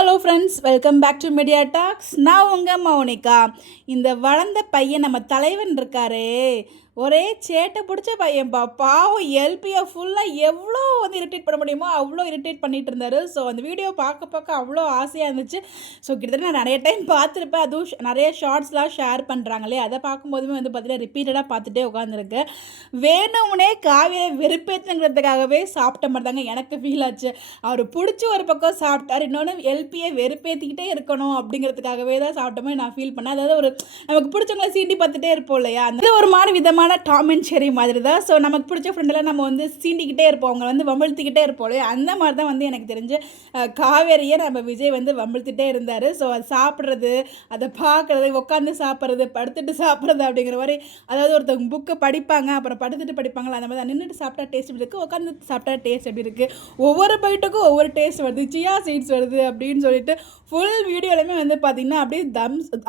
Hello friends, welcome back to media talks. நான் உங்கள் மௌனிகா. இந்த வளர்ந்த பையன் நம்ம தலைவன் இருக்காரே, ஒரே சேட்டை பிடிச்ச பையன்பா. பாவம் எல்பியை ஃபுல்லாக எவ்வளோ வந்து இரிட்டேட் பண்ண முடியுமோ அவ்வளோ இரிட்டேட் பண்ணிகிட்டு இருந்தார். ஸோ அந்த வீடியோ பார்க்க அவ்வளோ ஆசையாக இருந்துச்சு. ஸோ கிட்டத்தட்ட நான் நிறைய டைம் பார்த்துருப்பேன். அதுவும் நிறைய ஷார்ட்ஸ்லாம் ஷேர் பண்ணுறாங்களே, அதை பார்க்கும்போதுமே வந்து பார்த்தீங்கன்னா ரிப்பீட்டடாக பார்த்துட்டே உட்காந்துருக்கு. வேணும்னே காவியை வெறுப்பேற்றுங்கிறதுக்காகவே சாப்பிட்ட மாதிரி தாங்க எனக்கு ஃபீல் ஆச்சு. அவர் பிடிச்சி ஒரு பக்கம் சாப்பிட்டார், இன்னொன்று எல்பியை வெறுப்பேற்றிக்கிட்டே இருக்கணும் அப்படிங்கிறதுக்காகவே தான் சாப்பிட்டோமே நான் ஃபீல் பண்ணேன். அதாவது ஒரு நமக்கு பிடிச்சவங்களை சீண்டி பார்த்துட்டே இருப்போம் இல்லையா, அந்த ஒரு மாதிரி விதமான டாம் அண்ட் ஜெர்ரி மாதிரி தான். ஸோ நமக்கு பிடிச்ச ஃப்ரெண்டெல்லாம் நம்ம வந்து சீண்டிக்கிட்டே இருப்போம், அவங்க வந்து வம்பிழுத்திக்கிட்டே இருப்போம் இல்லையா, அந்த மாதிரி தான் வந்து எனக்கு தெரிஞ்சு காவேரியை நம்ம விஜய் வந்து வம்பிழுத்திட்டே இருந்தார். ஸோ அது சாப்பிட்றது, அதை பார்க்குறது, உட்காந்து சாப்பிட்றது, படுத்துட்டு சாப்பிட்றது அப்படிங்கிற மாதிரி. அதாவது ஒருத்தவங்க புக்கை படிப்பாங்க, அப்புறம் படுத்துட்டு படிப்பாங்களா, அந்த மாதிரி நின்றுட்டு சாப்பிட்டா டேஸ்ட் எப்படி இருக்குது, உட்காந்து சாப்பிட்டா டேஸ்ட் எப்படி இருக்குது, ஒவ்வொரு பைட்டுக்கும் ஒவ்வொரு டேஸ்ட் வருது, சியா சீட்ஸ் வருது அப்படின்னு சொல்லிட்டு ஃபுல் வீடியோலையுமே வந்து பார்த்திங்கன்னா அப்படியே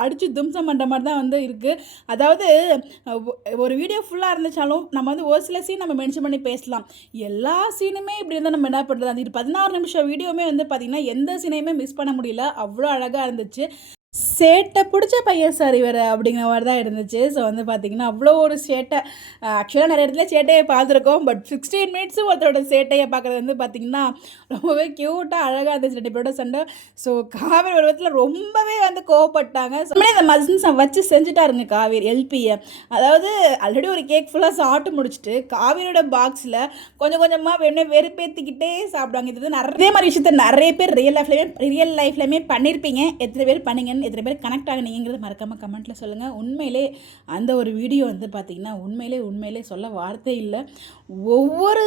அடித்து தும்சம் பண்ணுற மாதிரி தான் வந்து இருக்குது. அதாவது ஒரு வீடியோ ஃபுல்லாக இருந்துச்சாலும் நம்ம வந்து ஒரு சில சீன் நம்ம மென்ஷன் பண்ணி பேசலாம். எல்லா சீனுமே இப்படி இருந்தால் நம்ம என்ன பண்ணுறது, அந்த 16 நிமிஷம் வீடியோமே வந்து பார்த்திங்கன்னா எந்த சீனையுமே மிஸ் பண்ண முடியல, அவ்வளோ அழகாக இருந்துச்சு. சேட்டை பிடிச்ச பையன் சார் இவர் அப்படிங்கிற மாதிரி தான் இருந்துச்சு. ஸோ வந்து பார்த்திங்கன்னா அவ்வளோ ஒரு சேட்டை. ஆக்சுவலாக நிறைய இடத்துல சேட்டையை பார்த்துருக்கோம், பட் 16 மினிட்ஸு ஒருத்தரோட சேட்டையை பார்க்குறது வந்து பார்த்திங்கன்னா ரொம்பவே க்யூட்டாக அழகாக இருந்துச்சு ரெண்டு பேரோட சண்டை. ஸோ காவேரி ஒரு விதத்தில் ரொம்பவே வந்து கோவப்பட்டாங்க. ஸோ இந்த மசின்ஸை வச்சு செஞ்சுட்டாருங்க காவேரி எல்பியை. அதாவது ஆல்ரெடி ஒரு கேக் ஃபுல்லாக சாப்பிட்டு முடிச்சுட்டு காவேரியோட பாக்ஸில் கொஞ்சம் கொஞ்சமாக வேணும் வெறுப்பேற்றிக்கிட்டே சாப்பிடுவாங்க. இது நிறைய மாதிரி விஷயத்த நிறைய பேர் ரியல் லைஃப்லையுமே பண்ணியிருப்பீங்க. எத்தனை பேர் பண்ணீங்கன்னு, எத்தனை பேர் கனெக்ட் ஆகினீங்கிறது மறக்காமல் கமெண்ட்டில் சொல்லுங்கள். உண்மையிலே அந்த ஒரு வீடியோ வந்து பார்த்திங்கன்னா உண்மையிலே சொல்ல வார்த்தை இல்லை. ஒவ்வொரு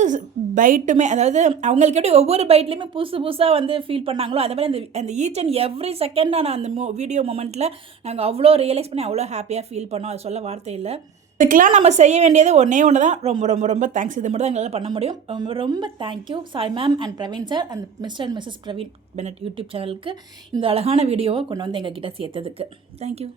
பைட்டுமே, அதாவது அவங்களுக்கு எப்படி ஒவ்வொரு பைட்லேயுமே புதுசாக வந்து ஃபீல் பண்ணாங்களோ, அதே மாதிரி அந்த ஈச் அண்ட் எவ்ரி செகண்டான அந்த வீடியோ மொமெண்ட்டில் நாங்கள் அவ்வளோ ரியலைஸ் பண்ணி அவ்வளோ ஹாப்பியாக ஃபீல் பண்ணோம். அது சொல்ல வார்த்தை இல்லை. இதுக்கெலாம் நம்ம செய்ய வேண்டியது ஒன்றே ஒன்று தான். ரொம்ப தேங்க்ஸ். இது மட்டும் தான் எங்களால் பண்ண முடியும். ரொம்ப thank you Sai ma'am and Praveen sir and mister and missus Praveen Bennet YouTube சேனலுக்கு இந்த அழகான வீடியோவை கொண்டு வந்து எங்ககிட்ட சேர்த்ததுக்கு தேங்க்யூ.